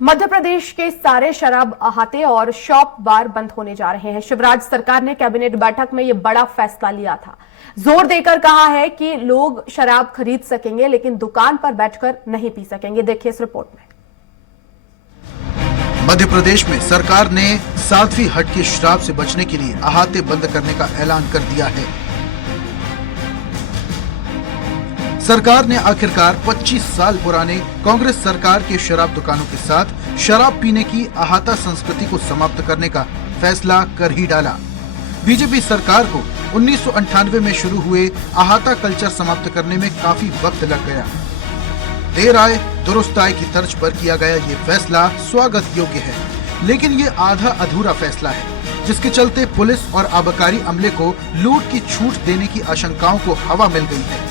मध्य प्रदेश के सारे शराब अहाते और शॉप बार बंद होने जा रहे हैं। शिवराज सरकार ने कैबिनेट बैठक में यह बड़ा फैसला लिया था। जोर देकर कहा है कि लोग शराब खरीद सकेंगे लेकिन दुकान पर बैठकर नहीं पी सकेंगे। देखिए इस रिपोर्ट में। मध्य प्रदेश में सरकार ने 7वीं हट की शराब से बचने के लिए अहाते बंद करने का ऐलान कर दिया है। सरकार ने आखिरकार 25 साल पुराने कांग्रेस सरकार के शराब दुकानों के साथ शराब पीने की अहाता संस्कृति को समाप्त करने का फैसला कर ही डाला। बीजेपी सरकार को 1998 में शुरू हुए अहाता कल्चर समाप्त करने में काफी वक्त लग गया। देर आए दुरुस्त आए की तर्ज पर किया गया ये फैसला स्वागत योग्य है, लेकिन ये आधा अधूरा फैसला है, जिसके चलते पुलिस और आबकारी अमले को लूट की छूट देने की आशंकाओं को हवा मिल गई है।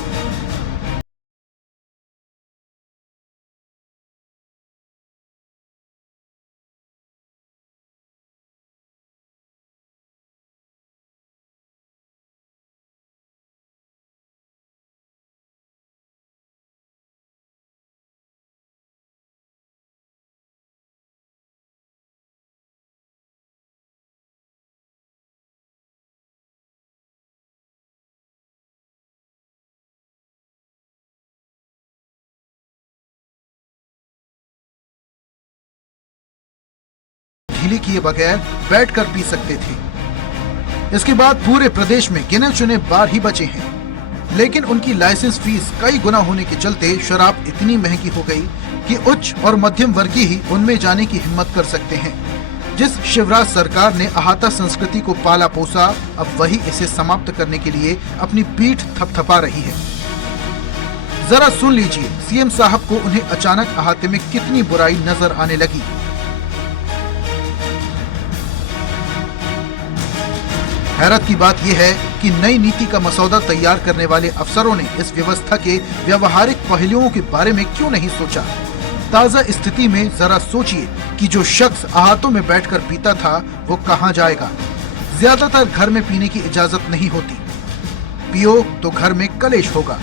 ढीली किए बगैर बैठकर पी सकते थे। इसके बाद पूरे प्रदेश में गिने चुने बार ही बचे हैं, लेकिन उनकी लाइसेंस फीस कई गुना होने के चलते शराब इतनी महंगी हो गई कि उच्च और मध्यम वर्गीय ही उनमें जाने की हिम्मत कर सकते हैं। जिस शिवराज सरकार ने अहाता संस्कृति को पाला पोसा, अब वही इसे समाप्त करने के लिए अपनी पीठ थपथपा रही है। जरा सुन लीजिए सीएम साहब को उन्हें अचानक अहाते में कितनी बुराई नजर आने लगी। हैरत की बात यह है कि नई नीति का मसौदा तैयार करने वाले अफसरों ने इस व्यवस्था के व्यवहारिक पहलुओं के बारे में क्यों नहीं सोचा। ताजा स्थिति में जरा सोचिए कि जो शख्स अहातों में बैठकर पीता था वो कहां जाएगा। ज्यादातर घर में पीने की इजाजत नहीं होती, पियो तो घर में कलेश होगा।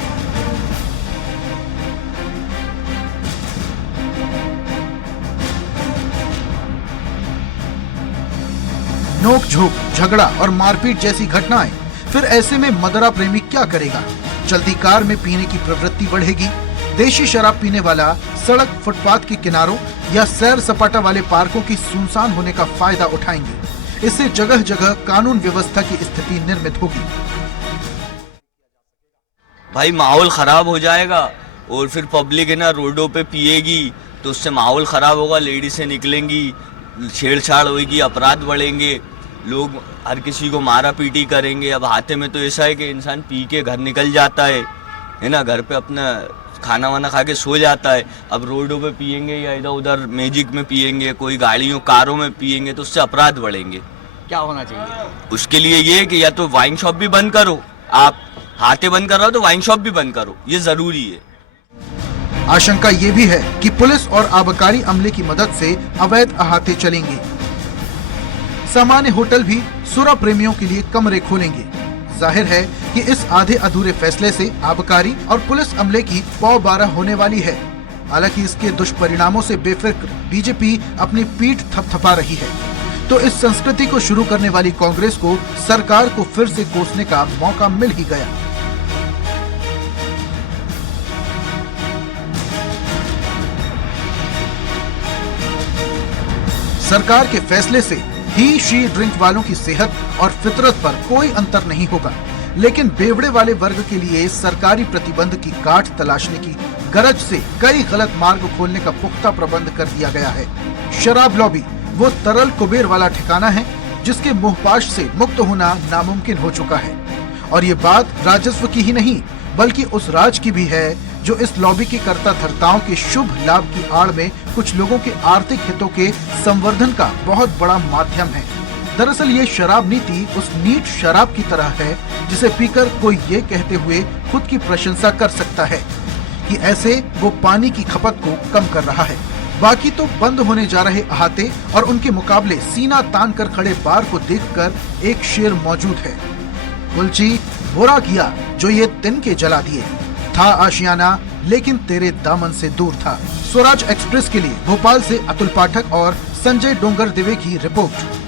नोक झोंक, झगड़ा और मारपीट जैसी घटनाएं, फिर ऐसे में मदरा प्रेमी क्या करेगा। चलती कार में पीने की प्रवृत्ति बढ़ेगी। देशी शराब पीने वाला सड़क, फुटपाथ के किनारों या सैर सपाटा वाले पार्कों की सुनसान होने का फायदा उठाएंगे। इससे जगह जगह कानून व्यवस्था की स्थिति निर्मित होगी। भाई माहौल खराब हो जाएगा और फिर पब्लिक है ना रोडों पे पिएगी तो उससे माहौल खराब होगा, लेडीजें निकलेंगी, छेड़छाड़ होगी, अपराध बढ़ेंगे, लोग हर किसी को मारा पीटी करेंगे। अब हाथे में तो ऐसा है कि इंसान पी के घर निकल जाता है ना, घर पे अपना खाना वाना खा के सो जाता है। अब रोडों पे पिएंगे या इधर उधर मैजिक में पिएंगे, कोई गाड़ियों कारों में पिएंगे तो उससे अपराध बढ़ेंगे। क्या होना चाहिए उसके लिए ये कि या तो वाइन शॉप भी बंद करो, आप हाथे बंद कर रहे हो तो वाइन शॉप भी बंद करो, ये जरूरी है। आशंका ये भी है कि पुलिस और आबकारी अमले की मदद से अवैध अहाते चलेंगे। सामान्य होटल भी सुरा प्रेमियों के लिए कमरे खोलेंगे। जाहिर है कि इस आधे अधूरे फैसले से आबकारी और पुलिस अमले की पौ बारह होने वाली है। हालांकि इसके दुष्परिणामों से बेफिक्र बीजेपी अपनी पीठ थपथपा रही है, तो इस संस्कृति को शुरू करने वाली कांग्रेस को सरकार को फिर से कोसने का मौका मिल ही गया। सरकार के फैसले से ही शी ड्रिंक वालों की सेहत और फितरत पर कोई अंतर नहीं होगा, लेकिन बेवड़े वाले वर्ग के लिए सरकारी प्रतिबंध की गांठ तलाशने की गरज से कई गलत मार्ग खोलने का पुख्ता प्रबंध कर दिया गया है। शराब लॉबी वो तरल कुबेर वाला ठिकाना है जिसके मुंहपाश से मुक्त होना नामुमकिन हो चुका है। और ये बात राजस्व की ही नहीं बल्कि उस राज की भी है जो इस लॉबी के कर्ता धर्ताओं के शुभ लाभ की आड़ में कुछ लोगों के आर्थिक हितों के संवर्धन का बहुत बड़ा माध्यम है। दरअसल ये शराब नीति उस नीट शराब की तरह है जिसे पीकर कोई ये कहते हुए खुद की प्रशंसा कर सकता है कि ऐसे वो पानी की खपत को कम कर रहा है। बाकी तो बंद होने जा रहे अहाते और उनके मुकाबले सीना तान कर खड़े बार को देखकर एक शेर मौजूद है, कुलची बुरा किया जो ये तिनके जला दिए, था आशियाना लेकिन तेरे दामन से दूर था। स्वराज एक्सप्रेस के लिए भोपाल से अतुल पाठक और संजय डोंगर दिवे की रिपोर्ट।